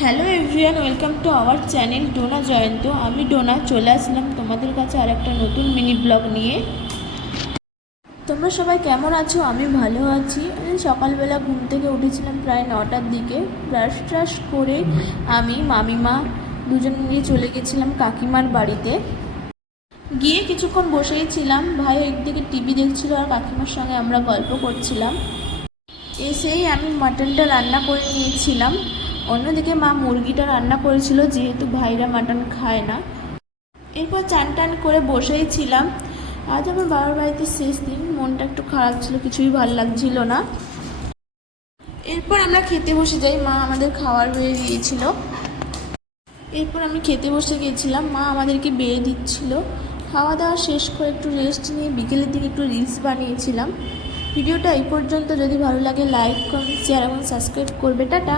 Hello everyone, welcome to our channel Dona Jayanta. আমি ডোনা চলে আসলাম তোমাদের কাছে আর একটা নতুন মিনি ব্লগ নিয়ে। তোমরা সবাই কেমন আছো? আমি ভালো আছি। সকালবেলা ঘুম থেকে উঠেছিলাম প্রায় 9টার দিকে। ব্রাশ ট্রাশ করে আমি মামিমা দুজন মিলে চলে গেছিলাম কাকিমার বাড়িতে। গিয়ে কিছুক্ষণ বসেই ছিলাম, ভাই একদিকে টিভি দেখছিল আর কাকিমার সঙ্গে আমরা গল্প করছিলাম। এসেই আমি মাটনটা রান্না করে নিয়েছিলাম, অন্যদিকে মা মুরগিটা রান্না করেছিল যেহেতু ভাইরা মাটন খায় না। এরপর চান টান করে বসেই ছিলাম। আজ আমার বাবার বাড়িতে শেষ দিন, মনটা একটু খারাপ ছিল, কিছুই ভালো লাগছিল না। এরপর আমরা খেতে বসে যাই, মা আমাদের খাবার বেড়ে দিয়েছিল। এরপর আমি খেতে বসে গিয়েছিলাম, মা আমাদেরকে বেড়ে দিচ্ছিল। খাওয়া দাওয়া শেষ করে একটু রেস্ট নিয়ে বিকেলের দিকে একটু রিলস বানিয়েছিলাম। ভিডিওটা এই পর্যন্ত। যদি ভালো লাগে লাইক, কমেন্ট, শেয়ার এবং সাবস্ক্রাইব করবে। টাটা।